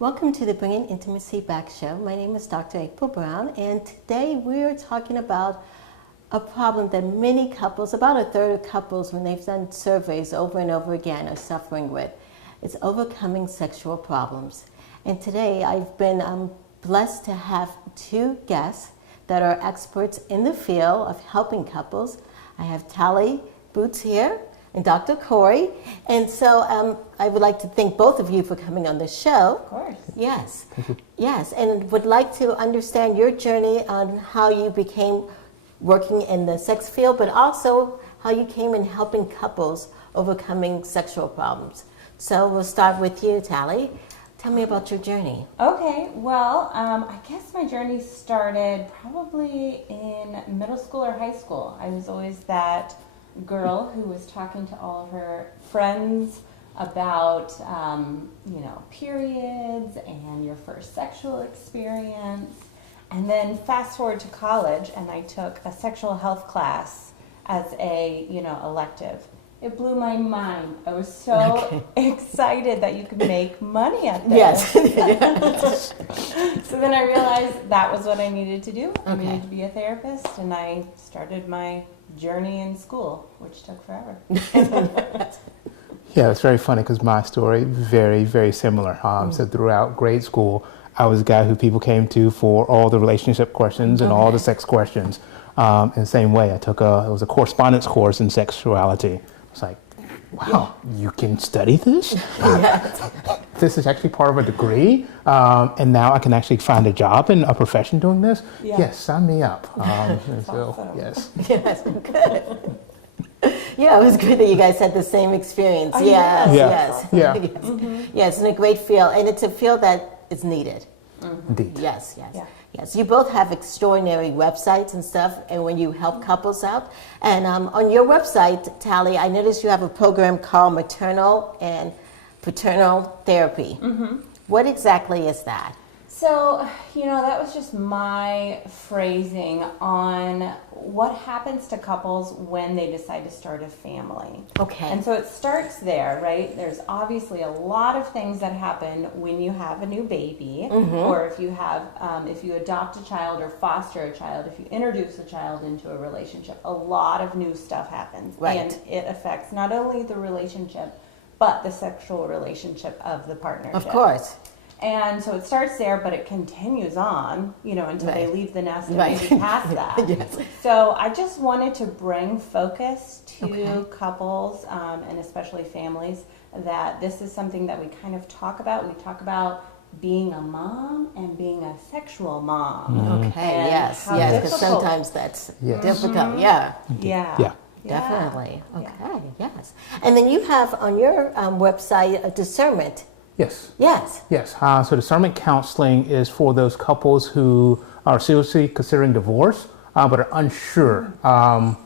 Welcome to the Bringing Intimacy Back show. My name is Dr. April Brown, and today we're talking about a problem that many couples, about a third of couples, when they've done surveys over and over again, are suffering with. It's overcoming sexual problems. And today I've been blessed to have two guests that are experts in the field of helping couples. I have Tali Boots here and Dr. Corey. And so I would like to thank both of you for coming on the show. Of course. Yes. Yes, and would like to understand your journey on how you became working in the sex field, but also how you came in helping couples overcoming sexual problems. So we'll start with you, Tali. Tell me about your journey. Okay, well, I guess my journey started probably in middle school or high school. I was always that girl who was talking to all of her friends about, periods and your first sexual experience. And then fast forward to college, and I took a sexual health class as a, elective. It blew my mind. I was so excited that you could make money at this. Yes. So then I realized that was what I needed to do. I needed to be a therapist, and I started my journey in school, which took forever. Yeah, it's very funny because my story very, very similar. So throughout grade school, I was a guy who people came to for all the relationship questions and all the sex questions. In the same way, it was a correspondence course in sexuality. It's like, wow, you can study this? This is actually part of a degree, and now I can actually find a job and a profession doing this? Yeah. Yes, sign me up. Awesome. Yes. Yes, good. Yeah, it was good that you guys had the same experience. I Yes, know. yes. Yeah. Yes. Yes, in a great field, and it's a field that is needed. Indeed. Yes, yes. Yeah. Yes, you both have extraordinary websites and stuff, and when you help couples out. And on your website, Tali, I noticed you have a program called Maternal and Paternal Therapy. What exactly is that? So, that was just my phrasing on what happens to couples when they decide to start a family. Okay. And so it starts there, right? There's obviously a lot of things that happen when you have a new baby, or if you adopt a child or foster a child, if you introduce a child into a relationship, a lot of new stuff happens. Right. And it affects not only the relationship, but the sexual relationship of the partnership. Of course. And so it starts there, but it continues on, until they leave the nest and Right. maybe past that. Yes. So I just wanted to bring focus to couples, and especially families, that this is something that we kind of talk about. We talk about being a mom and being a sexual mom. Okay, And yes, how yes, because difficult- sometimes that's Yes. difficult. Yeah. Yeah. Yeah. Definitely. Yeah. Okay. Yes. And then you have on your website a discernment. Yes. Yes. Yes. So discernment counseling is for those couples who are seriously considering divorce, but are unsure of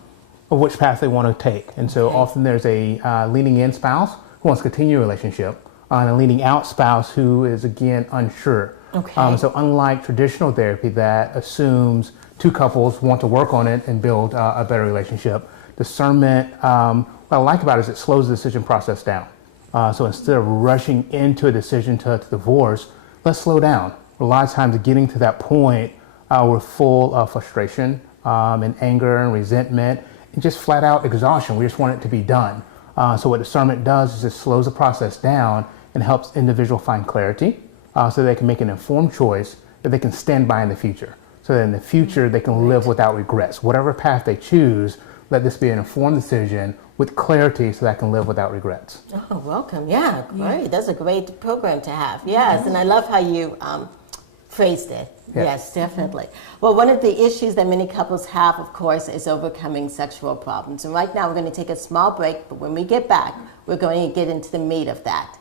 which path they want to take. And so often there's a leaning in spouse who wants to continue a relationship, and a leaning out spouse who is, again, unsure. Okay. So unlike traditional therapy that assumes two couples want to work on it and build a better relationship, discernment, what I like about it is it slows the decision process down. So instead of rushing into a decision to divorce, let's slow down. A lot of times getting to that point, we're full of frustration and anger and resentment and just flat out exhaustion. We just want it to be done. So what discernment does is it slows the process down and helps individual find clarity so they can make an informed choice that they can stand by in the future. So that in the future they can live without regrets. Whatever path they choose, let this be an informed decision with clarity so that I can live without regrets. Oh, welcome. Yeah, great. That's a great program to have. Yes, and I love how you phrased it. Yeah. Yes, definitely. Well, one of the issues that many couples have, of course, is overcoming sexual problems. And right now we're going to take a small break, but when we get back, we're going to get into the meat of that.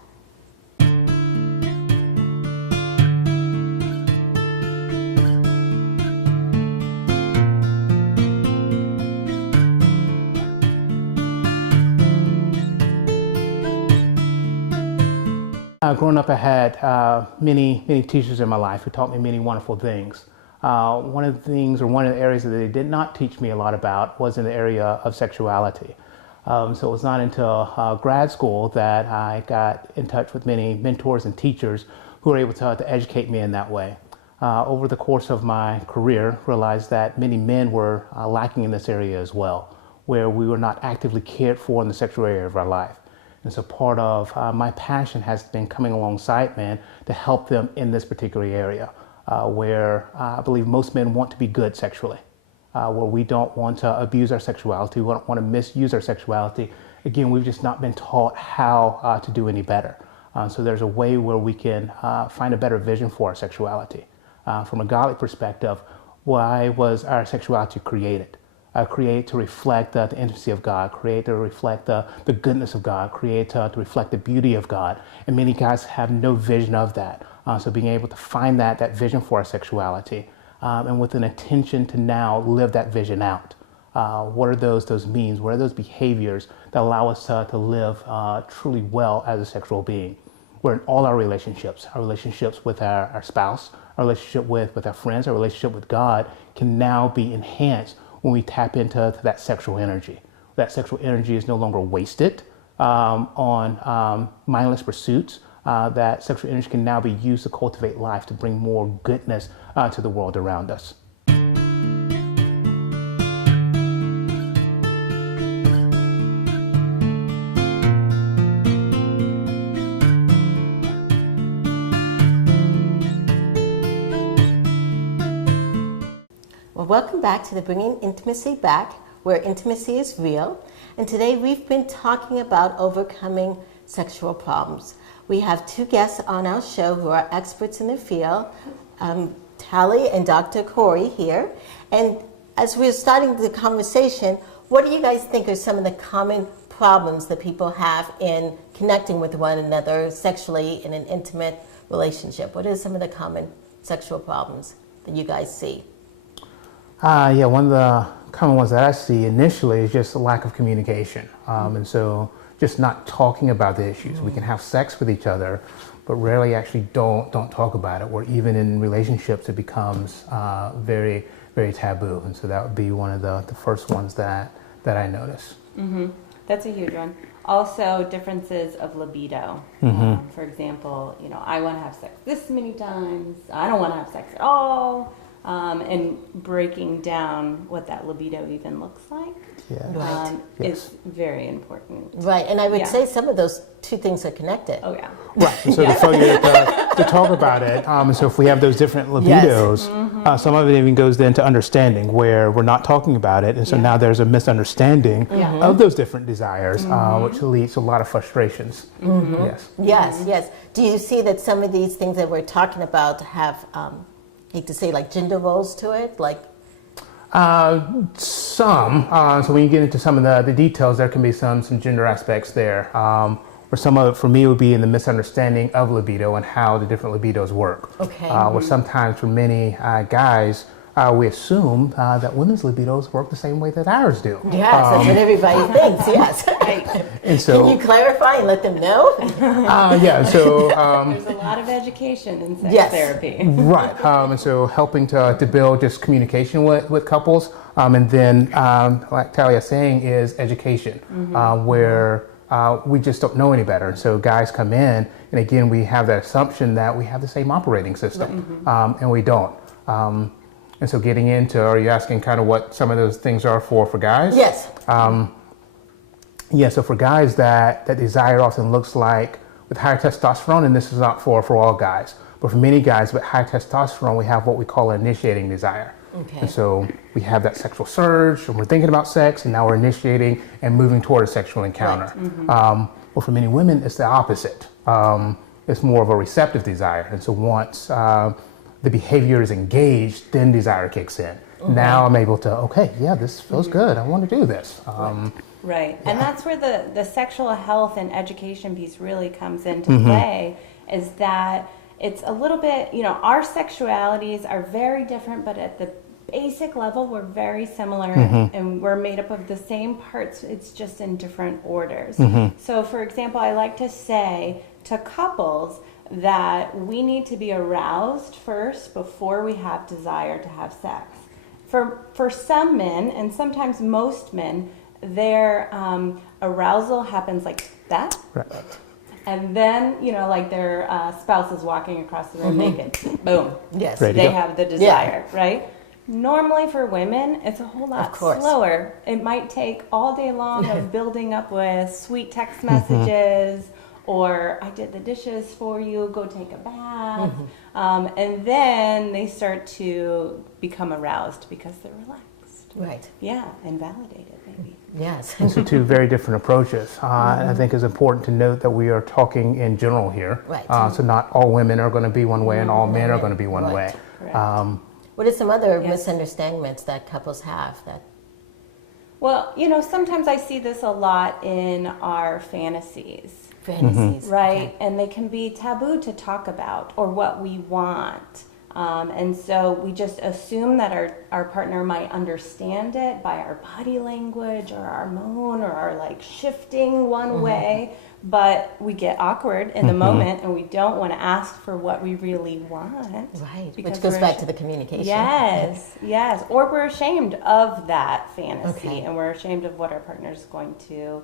Growing up, I had many teachers in my life who taught me many wonderful things. One of the areas that they did not teach me a lot about was in the area of sexuality. So it was not until grad school that I got in touch with many mentors and teachers who who were able to educate me in that way. Over the course of my career, realized that many men were lacking in this area as well, where we were not actively cared for in the sexual area of our life. And so part of my passion has been coming alongside men to help them in this particular area, where I believe most men want to be good sexually, where we don't want to abuse our sexuality, we don't want to misuse our sexuality. Again, we've just not been taught how to do any better. So there's a way where we can find a better vision for our sexuality. From a godly perspective, why was our sexuality created? Created to reflect the intimacy of God, created to reflect the goodness of God, created to reflect the beauty of God. And many guys have no vision of that. So being able to find that vision for our sexuality, and with an intention to now live that vision out. What are those means? What are those behaviors that allow us to live truly well as a sexual being? We're in all our relationships with our spouse, our relationship with our friends, our relationship with God can now be enhanced when we tap into that sexual energy. That sexual energy is no longer wasted on mindless pursuits. That sexual energy can now be used to cultivate life, to bring more goodness to the world around us. Well, welcome back to the Bringing Intimacy Back, where intimacy is real. And today we've been talking about overcoming sexual problems. We have two guests on our show who are experts in the field, Tali and Dr. Corey here. And as we're starting the conversation, what do you guys think are some of the common problems that people have in connecting with one another sexually in an intimate relationship? What are some of the common sexual problems that you guys see? Yeah, one of the common ones that I see initially is just a lack of communication. And so just not talking about the issues. We can have sex with each other, but rarely actually don't talk about it, or even in relationships it becomes very, very taboo. And so that would be one of the first ones that I notice. Mm-hmm. That's a huge one. Also, differences of libido. For example, I want to have sex this many times. I don't want to have sex at all. And breaking down what that libido even looks like is very important. Right, and I would say some of those two things are connected. Oh, yeah. Right, and so the failure to talk about it, so if we have those different libidos, some of it even goes then to understanding, where we're not talking about it, and so now there's a misunderstanding of those different desires, which leads to a lot of frustrations. Yes. Do you see that some of these things that we're talking about have, hate to say, like gender roles to it? Like some. So when you get into some of the details, there can be some gender aspects there. Or some of it, for me, would be in the misunderstanding of libido and how the different libidos work. Okay. Where sometimes for many guys, we assume that women's libidos work the same way that ours do. Yes, that's what everybody thinks, yes. And so, can you clarify and let them know? So there's a lot of education in sex therapy. Right, and so helping to build just communication with couples, and then like Tali is saying, is education, where we just don't know any better. So guys come in, and again, we have that assumption that we have the same operating system, and we don't. And so getting into, are you asking kind of what some of those things are for guys? Yes. So for guys, that desire often looks like with higher testosterone, and this is not for all guys, but for many guys with high testosterone, we have what we call an initiating desire. Okay. And so we have that sexual surge, and we're thinking about sex, and now we're initiating and moving toward a sexual encounter. Right. Well, for many women, it's the opposite. It's more of a receptive desire. And so once the behavior is engaged, then desire kicks in. Now I'm able to, this feels good. I want to do this. Right. And that's where the sexual health and education piece really comes into play, is that it's a little bit, our sexualities are very different, but at the basic level, we're very similar, and we're made up of the same parts. It's just in different orders. So, for example, I like to say to couples that we need to be aroused first before we have desire to have sex. For some men, and sometimes most men, their arousal happens like that. Right. I and then, like their spouse is walking across the room naked. Boom. Yes. Ready to They go. have the desire, right? Normally for women, it's a whole lot slower. It might take all day long of building up with sweet text messages, or I did the dishes for you, go take a bath. And then they start to become aroused because they're relaxed. Right. Yeah, and validated maybe. Yes. So two very different approaches. I think it's important to note that we are talking in general here. Right. So not all women are going to be one way and all men are going to be one way. Correct. What are some other misunderstandings that couples have? Well, sometimes I see this a lot in our fantasies. Fantasies. Right, and they can be taboo to talk about or what we want. And so we just assume that our partner might understand it by our body language or our moan or our shifting one way, but we get awkward in the moment and we don't want to ask for what we really want. Right, which goes back to the communication. Yes, or we're ashamed of that fantasy and we're ashamed of what our partner is going to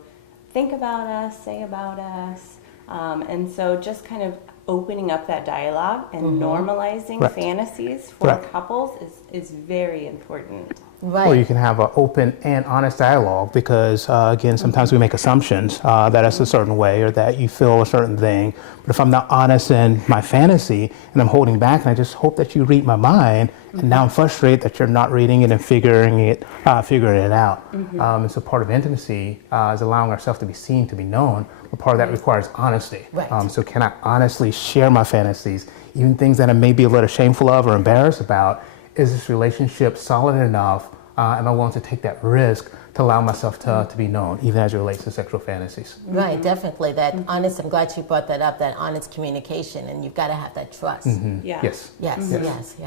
think about us, say about us. And so just kind of opening up that dialogue and normalizing fantasies for couples is very important. Right. Or you can have an open and honest dialogue because, again, sometimes we make assumptions that it's a certain way or that you feel a certain thing. But if I'm not honest in my fantasy and I'm holding back and I just hope that you read my mind, and now I'm frustrated that you're not reading it and figuring it out. And so part of intimacy is allowing ourselves to be seen, to be known, but part of that requires honesty. Right. So can I honestly share my fantasies, even things that I may be a little shameful of or embarrassed about? Is this relationship solid enough? Am I willing to take that risk to allow myself to be known, even as it relates to sexual fantasies? Right, definitely. That honest, I'm glad you brought that up, that honest communication, and you've got to have that trust. Yes. Yes.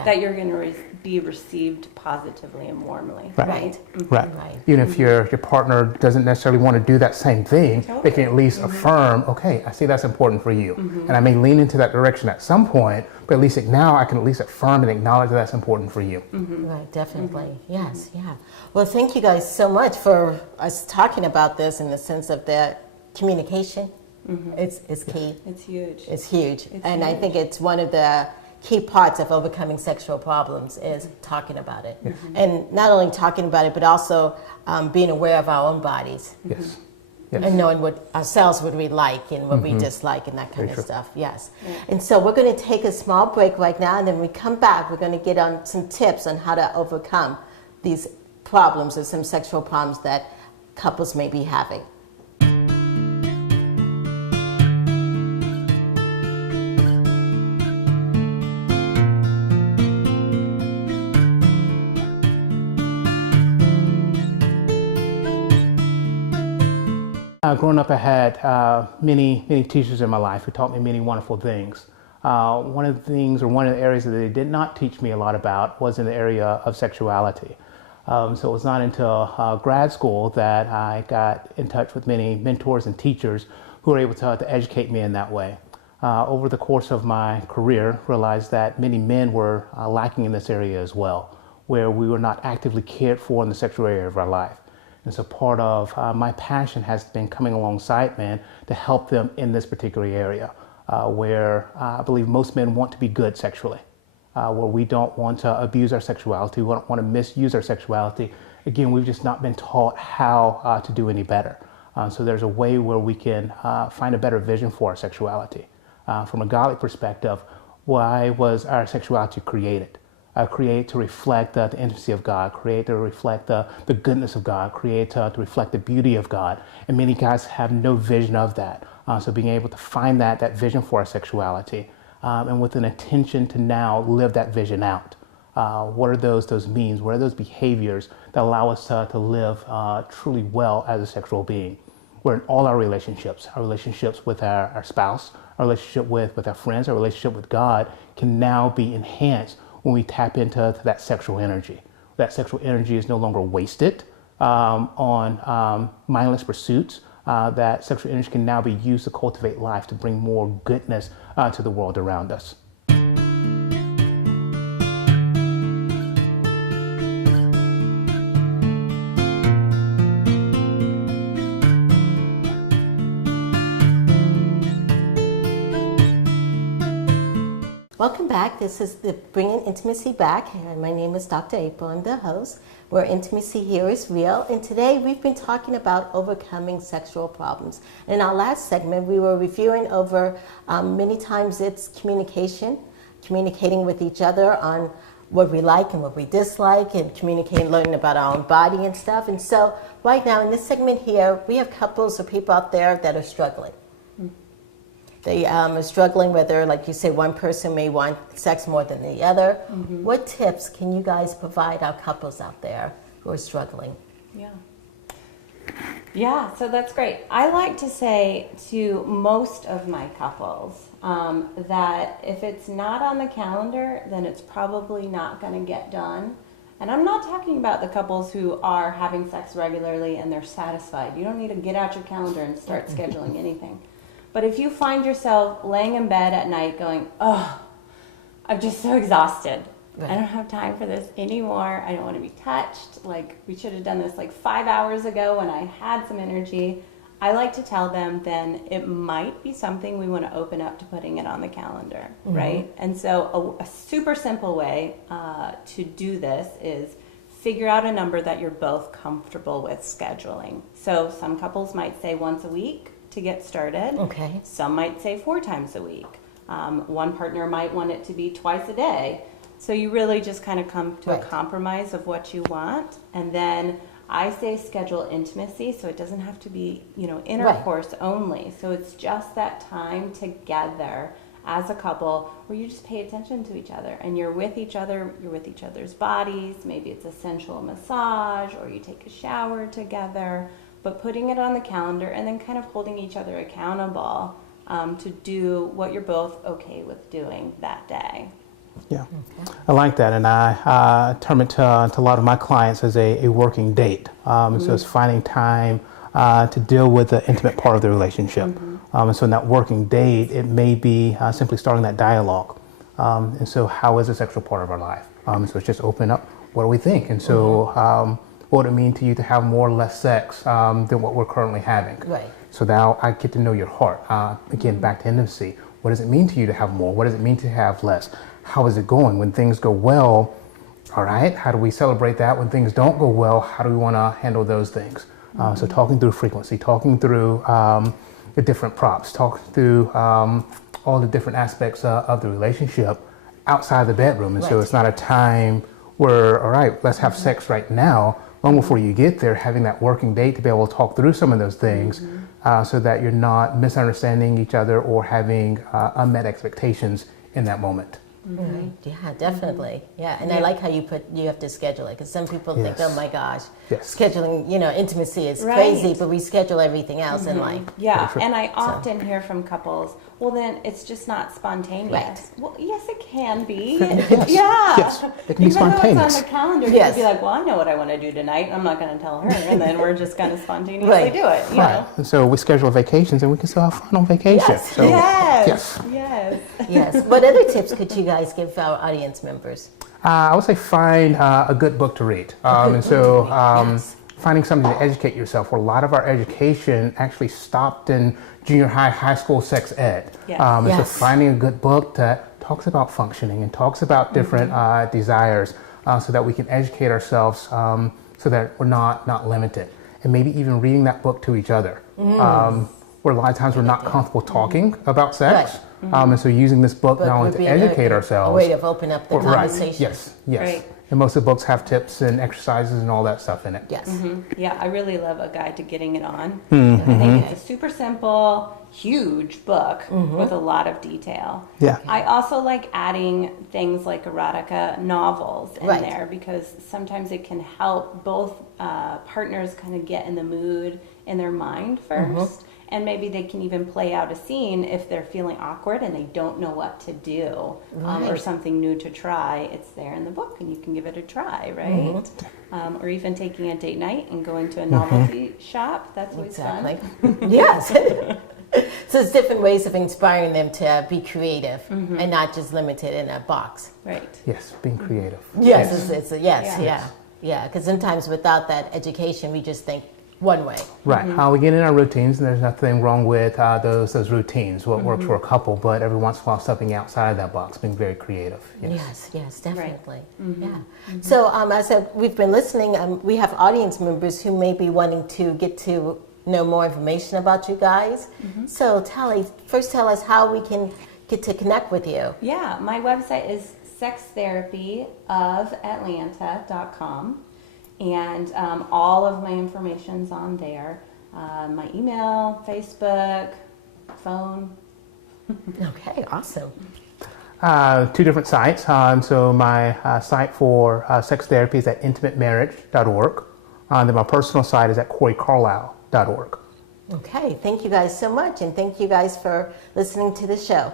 That you're going to be received positively and warmly. Right. Right. Even if your partner doesn't necessarily want to do that same thing, they can at least affirm, okay, I see that's important for you. And I may lean into that direction at some point, but at least now I can at least affirm and acknowledge that that's important for you. Right, definitely. Yes, yeah. Well, thank you guys so much for us talking about this in the sense of the communication. It's key. It's huge. It's huge. I think it's one of the key parts of overcoming sexual problems is talking about it. And not only talking about it, but also being aware of our own bodies. Yes. And knowing what ourselves would we like and what we dislike and that kind of stuff. Yes. And so we're going to take a small break right now, and then when we come back, we're going to get on some tips on how to overcome these problems or some sexual problems that couples may be having. Growing up, I had many teachers in my life who taught me many wonderful things. One of the areas that they did not teach me a lot about was in the area of sexuality. So it was not until grad school that I got in touch with many mentors and teachers who were able to educate me in that way. Over the course of my career, realized that many men were lacking in this area as well, where we were not actively cared for in the sexual area of our life. And so part of my passion has been coming alongside men to help them in this particular area, where I believe most men want to be good sexually, where we don't want to abuse our sexuality, we don't want to misuse our sexuality. Again, we've just not been taught how to do any better. So there's a way where we can find a better vision for our sexuality. From a godly perspective, why was our sexuality created? Create to reflect the intimacy of God, create to reflect the goodness of God, create to reflect the beauty of God. And many guys have no vision of that. So being able to find that vision for our sexuality and with an intention to now live that vision out. What are those means? What are those behaviors that allow us to live truly well as a sexual being? Where in all our relationships with our spouse, our relationship with our friends, our relationship with God can now be enhanced when we tap into that sexual energy. That sexual energy is no longer wasted on mindless pursuits. That sexual energy can now be used to cultivate life, to bring more goodness to the world around us. Welcome back. This is the Bringing Intimacy Back, and my name is Dr. April. I'm the host, where intimacy here is real. And today we've been talking about overcoming sexual problems. In our last segment, we were reviewing over many times it's communicating with each other on what we like and what we dislike, and communicating, learning about our own body and stuff. And so right now in this segment here, we have couples or people out there that are struggling. They are struggling, whether, like you say, one person may want sex more than the other. Mm-hmm. What tips can you guys provide our couples out there who are struggling? Yeah, so that's great. I like to say to most of my couples that if it's not on the calendar, then it's probably not going to get done. And I'm not talking about the couples who are having sex regularly and they're satisfied. You don't need to get out your calendar and start scheduling anything. But if you find yourself laying in bed at night going, oh, I'm just so exhausted. Right. I don't have time for this anymore. I don't want to be touched. Like, we should have done this like 5 hours ago when I had some energy. I like to tell them then it might be something we want to open up to putting it on the calendar, right? And so a super simple way to do this is figure out a number that you're both comfortable with scheduling. So some couples might say once a week to get started. Okay. Some might say 4 times a week. One partner might want it to be twice a day. So you really just kind of come to a compromise of what you want. And then I say schedule intimacy, so it doesn't have to be, intercourse only. So it's just that time together as a couple where you just pay attention to each other and you're with each other, you're with each other's bodies. Maybe it's a sensual massage or you take a shower together. But putting it on the calendar and then kind of holding each other accountable to do what you're both okay with doing that day. Yeah, I like that, and I term it to a lot of my clients as a working date. So it's finding time to deal with the intimate part of the relationship. And so in that working date, it may be simply starting that dialogue. And so how is the sexual part of our life? So it's just open up, what do we think? And so what would it mean to you to have more or less sex than what we're currently having? Right. So now I get to know your heart. Again, back to intimacy. What does it mean to you to have more? What does it mean to have less? How is it going? When things go well, all right, how do we celebrate that? When things don't go well, how do we want to handle those things? So talking through frequency, talking through the different props, talking through all the different aspects of the relationship outside the bedroom. And so it's not a time where, all right, let's have sex right now. Long before you get there, having that working date to be able to talk through some of those things so that you're not misunderstanding each other or having unmet expectations in that moment. Right. Yeah, definitely. Yeah, and I like how you have to schedule it, because some people think, oh my gosh, scheduling, intimacy is crazy, but we schedule everything else in life. Yeah, and I often hear from couples, well, then it's just not spontaneous. Right. Well, yes, it can be. Yes. Yeah. Yes, it can be spontaneous. Even though it's on the calendar, you could be like, well, I know what I want to do tonight. I'm not going to tell her, and then we're just going to spontaneously do it. You know? And so we schedule vacations, and we can still have fun on vacation. Yes. So, Yes. What other tips could you guys give our audience members? I would say find a good book to read. Finding something to educate yourself. Where a lot of our education actually stopped in junior high, high school sex ed. So finding a good book that talks about functioning and talks about different desires so that we can educate ourselves so that we're not limited. And maybe even reading that book to each other. Where a lot of times we're not comfortable talking about sex. And so using this book not only to educate ourselves. A way of open up the conversation. Yes. Right. And most of the books have tips and exercises and all that stuff in it. Yes. Yeah, I really love A Guide to Getting It On. I think it's a super simple, huge book with a lot of detail. Yeah. I also like adding things like erotica novels in there, because sometimes it can help both partners kind of get in the mood in their mind first. And maybe they can even play out a scene if they're feeling awkward and they don't know what to do or something new to try. It's there in the book and you can give it a try, right? Or even taking a date night and going to a novelty shop. That's always fun. Yes. So it's different ways of inspiring them to be creative and not just limited in a box. Right. Yes, being creative. Yes, it's a yes. Yeah. Because sometimes without that education, we just think one way. Right. We get in our routines, and there's nothing wrong with those routines, what works for a couple, but every once in a while stepping outside of that box, being very creative. Yes, definitely. Yeah. So as we've been listening, we have audience members who may be wanting to get to know more information about you guys. So Tali, first tell us how we can get to connect with you. Yeah, my website is sextherapyofatlanta.com, and all of my information's on there. My email, Facebook, phone. Okay, awesome. Two different sites. So my site for sex therapy is at intimatemarriage.org. Then my personal site is at coreycarlisle.org. Okay, thank you guys so much, and thank you guys for listening to the show.